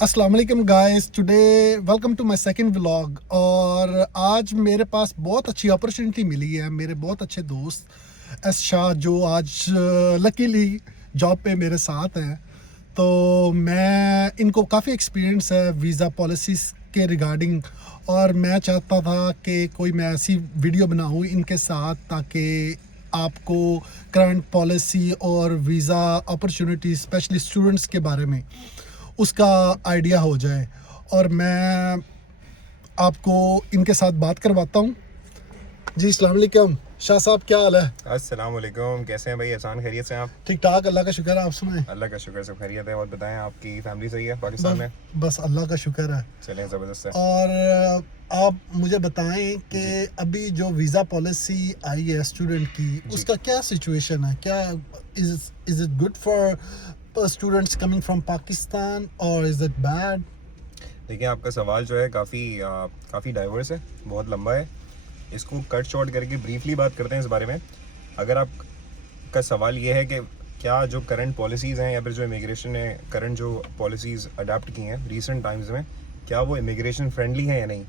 अस्सलाम वालेकुम guys, today welcome to my second vlog. और आज मेरे पास बहुत अच्छी अपॉर्चुनिटी मिली है। मेरे बहुत अच्छे दोस्त एस शाह जो आज लकीली जॉब पे मेरे साथ हैं, तो मैं इनको काफ़ी एक्सपीरियंस है वीज़ा पॉलिसीज़ के रिगार्डिंग, और मैं चाहता था कि कोई मैं ऐसी वीडियो बनाऊँ इनके साथ ताकि आपको करंट पॉलिसी और वीज़ा अपॉर्चुनिटी स्पेशली स्टूडेंट्स के बारे में उसका आइडिया हो जाए। और मैं आपको इनके साथ बात करवाता हूँ। जी अस्सलाम वालेकुम शाह साहब, क्या हाल है? अस्सलाम वालेकुम, कैसे हैं भाई? एहसान, खैरियत से हैं आप? ठीक ठाक, अल्लाह का शुक्र है। आप सुनाएं? अल्लाह का शुक्र, सब खैरियत है। और बताएं, आपकी फैमिली सही है पाकिस्तान बस में? बस अल्लाह का शुक्र है। चलें, ज़बरदस्त है। और आप मुझे बताएं कि जी अभी जो वीज़ा पॉलिसी आई है स्टूडेंट की, जी उसका क्या सिचुएशन है? क्या is it good for students coming from Pakistan और इज़ इट बैड? देखिए, आपका सवाल जो है काफ़ी डाइवर्स है, बहुत लंबा है। इसको कट शॉर्ट करके ब्रीफली बात करते हैं इस बारे में। अगर आपका सवाल ये है कि क्या जो करंट पॉलिसीज़ हैं या फिर जो इमिग्रेशन ने करंट जो पॉलिसीज़ अडाप्ट की हैं रिसेंट टाइम्स में, क्या वो इमिग्रेशन फ्रेंडली हैं या नहीं,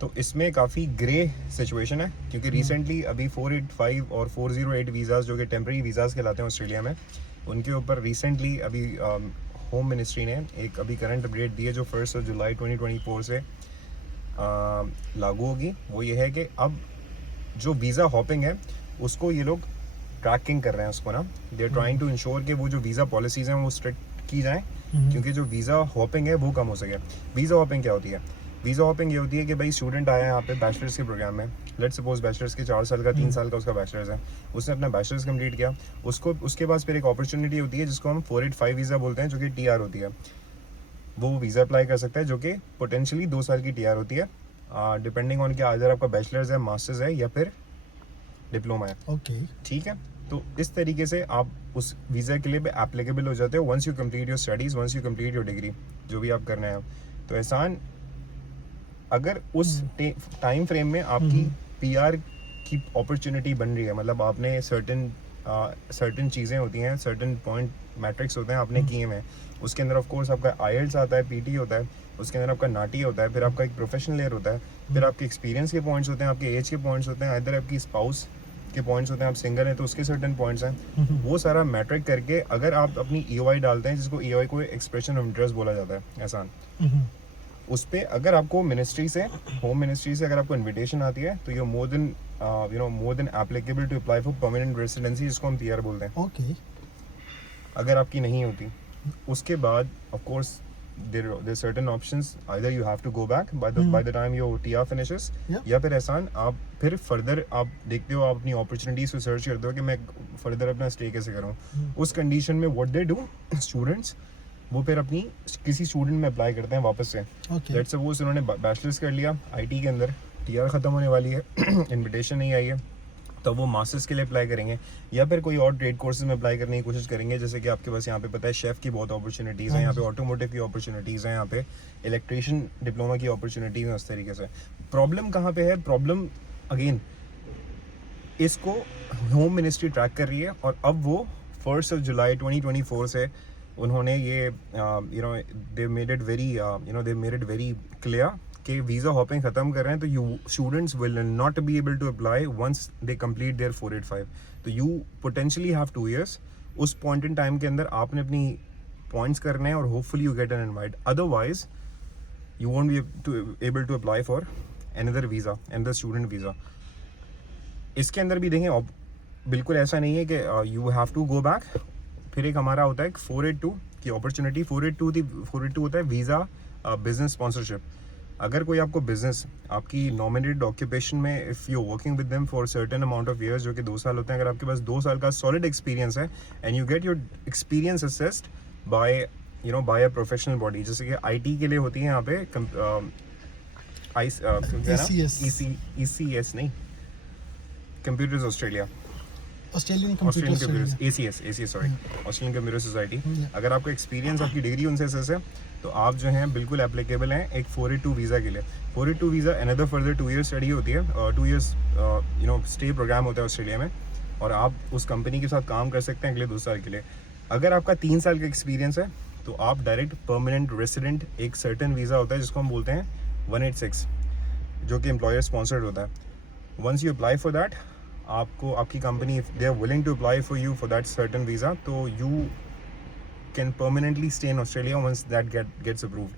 तो इसमें काफ़ी ग्रे सिचुएशन है। क्योंकि रिसेंटली अभी 485 और 408 वीज़ाज़ जो कि टेम्प्रेरी वीज़ाज़ कहलाते हैं ऑस्ट्रेलिया में, उनके ऊपर रिसेंटली अभी होम मिनिस्ट्री ने एक अभी करंट अपडेट दी है जो 1 जुलाई 2024 से लागू होगी। वो ये है कि अब जो वीज़ा हॉपिंग है उसको ये लोग ट्रैकिंग कर रहे हैं उसको ना। They are trying to ensure कि वो जो वीज़ा पॉलिसीज़ हैं वो स्ट्रिक्ट की जाएँ, क्योंकि जो वीज़ा हॉपिंग है वो कम हो सके। वीज़ा हॉपिंग क्या होती है? वीज़ा हॉपिंग ये होती है कि भाई स्टूडेंट आया है यहाँ पे बैचलर्स के प्रोग्राम में। लेट्स सपोज बैचलर्स के 4 साल का 3 साल का उसका बैचलर्स है, उसने अपना बैचलर्स कंप्लीट किया। उसको उसके पास फिर एक अपॉर्चुनिटी होती है जिसको हम 485 वीज़ा बोलते हैं, जो कि टीआर होती है। वो वीज़ा अप्लाई कर सकता है जो कि पोटेंशियली 2 साल की टीआर होती है, डिपेंडिंग ऑन कि अगर आपका बैचलर्स है, मास्टर्स है या फिर डिप्लोमा है। ओके। ठीक है, तो इस तरीके से आप उस वीज़ा के लिए भी एप्लीकेबल हो जाते हो once you complete your studies, once you complete your degree, जो भी आप करना है। तो एहसान, अगर उस टाइम फ्रेम में आपकी पीआर की अपॉर्चुनिटी बन रही है, मतलब आपने सर्टेन चीज़ें होती हैं, सर्टेन पॉइंट मैट्रिक्स होते हैं आपने किए हुए हैं। उसके अंदर ऑफ कोर्स आपका आईएल्ट्स आता है, पीटी होता है, उसके अंदर आपका नाटी होता है, फिर आपका एक प्रोफेशनल लेयर होता है, फिर आपके एक्सपीरियंस के पॉइंट्स होते हैं, आपके एज के पॉइंट्स होते हैं, इधर आपकी स्पाउस के पॉइंट्स होते हैं, आप सिंगल हैं तो उसके सर्टेन पॉइंट्स हैं। वो सारा मैट्रिक करके अगर आप अपनी ईओआई डालते हैं, जिसको ईओआई को एक्सप्रेशन ऑफ इंटरेस्ट बोला जाता है, एहसान, उस पर अगर आपको मिनिस्ट्री से, होम मिनिस्ट्री से अगर आपको इनविटेशन आती है, तो you more than applicable to apply for permanent residency, जिसको हम पीआर बोलते हैं। ओके। अगर आपकी नहीं होती, उसके बाद of course there certain options, either you have to go back by the time your TR finishes, या फिर एहसान आप फिर फर्दर आप देखते हो, आप अपनी अपॉर्चुनिटीज को सर्च करते हो कि मैं फर्दर अपना स्टे कैसे करूँ। उस कंडीशन में व्हाट दे डू स्टूडेंट्स, वो फिर अपनी किसी स्टूडेंट में अप्लाई करते हैं वापस से। लेट्स सपोज उन्होंने बैचलर्स कर लिया आईटी के अंदर, टीआर ख़त्म होने वाली है, इनविटेशन नहीं आई है, तो वो मास्टर्स के लिए अप्लाई करेंगे या फिर कोई और ट्रेड कोर्सेज में अप्लाई करने की कोशिश करेंगे। जैसे कि आपके पास यहाँ पे पता है शेफ़ की बहुत अपॉर्चुनिटीज़ हैं, यहाँ पे ऑटोमोटिव की अपॉर्चुनिटीज़ हैं, यहाँ पे इलेक्ट्रिशियन डिप्लोमा की अपॉर्चुनिटीज़ हैं। उस तरीके से प्रॉब्लम कहाँ पे है? प्रॉब्लम अगेन, इसको होम मिनिस्ट्री ट्रैक कर रही है, और अब वो 1 जुलाई 2024 से उन्होंने ये they made it very clear कि वीज़ा हॉपिंग ख़त्म कर रहे हैं। तो you students will not be able to apply once they complete their 485। तो यू पोटेंशियली हैव 2 years। उस पॉइंट इन टाइम के अंदर आपने अपनी पॉइंट्स करने हैं और hopefully you get an invite, otherwise you won't be able to apply for another visa, another student visa. इसके अंदर भी देखें, बिल्कुल ऐसा नहीं है कि you have to go back. फिर एक हमारा होता है 482 की अपॉर्चुनिटी। 482 होता है वीज़ा बिजनेस स्पॉन्सरशिप। अगर कोई आपको बिजनेस आपकी नॉमिनेटेड ऑक्यूपेशन में, if you working with them for certain amount of years, जो कि 2 साल होते हैं, अगर आपके पास 2 साल का सॉलिड एक्सपीरियंस है and you get your experience assessed by by a professional body, जैसे कि आईटी के लिए होती है यहाँ पे ECS नहीं, computers Australia, Australian Australian computers. Computers ACS sorry, Australian computer society. अगर आपका एक्सपीरियंस, आपकी डिग्री उनसे असेस है, तो आप जो हैं बिल्कुल एप्लीकेबल हैं एक 482 वीज़ा के लिए। 482 visa another further 2 years study होती है, 2 years स्टे प्रोग्राम होता है ऑस्ट्रेलिया में, और आप उस कंपनी के साथ काम कर सकते हैं अगले 2 साल के लिए। अगर आपका 3 साल का एक्सपीरियंस है, तो तो आप डायरेक्ट परमानेंट रेसिडेंट, एक सर्टेन वीज़ा होता है जिसको हम बोलते हैं 186, जो कि एम्प्लॉयर स्पॉन्सर्ड होता है। Once you apply for that, आपको आपकी company if they are willing to apply for you for that certain visa, तो you can permanently stay in Australia once that gets approved.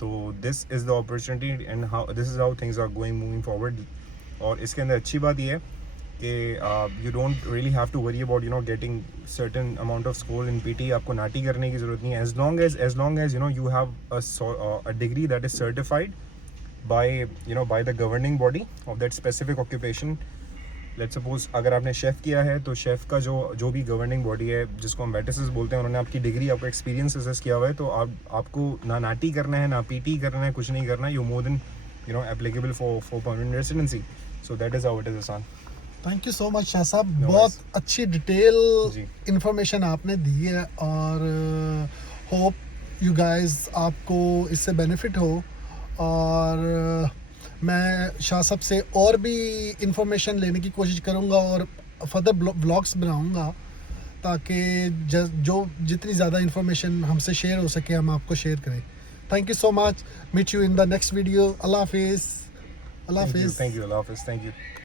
तो this is the opportunity and how this is how things are going moving forward. और इसके अंदर अच्छी बात यह है कि you don't really have to worry about getting certain amount of score in PT. आपको नाटी करने की ज़रूरत नहीं है, as long as you have a degree that is certified by the governing body of that specific occupation. Let's suppose अगर आपने chef किया है तो शेफ़ का जो भी गवर्निंग बॉडी है जिसको हम वेटिसेस बोलते हैं, उन्होंने आपकी डिग्री, आपका एक्सपीरियंस असेस किया हुआ है, तो आपको ना नाटी करना है ना पीटी करना है, कुछ नहीं करना है। You more than applicable for permanent residency. So that is how it is आसान। Thank you so much Shah sahab, No बहुत worries. अच्छी डिटेल जी। इंफॉर्मेशन आपने दी है और होप यू गाइस आपको इससे बेनिफिट हो। और मैं शाह साहब से और भी इंफॉर्मेशन लेने की कोशिश करूँगा और फर्दर ब्लॉग्स बनाऊँगा ताकि जो जितनी ज़्यादा इंफॉर्मेशन हमसे शेयर हो सके हम आपको शेयर करें। Thank you so much, meet you in the next video. Allah हाफिज़। अल्लाह हाफिज़। Thank you. Allah Hafiz. Thank you.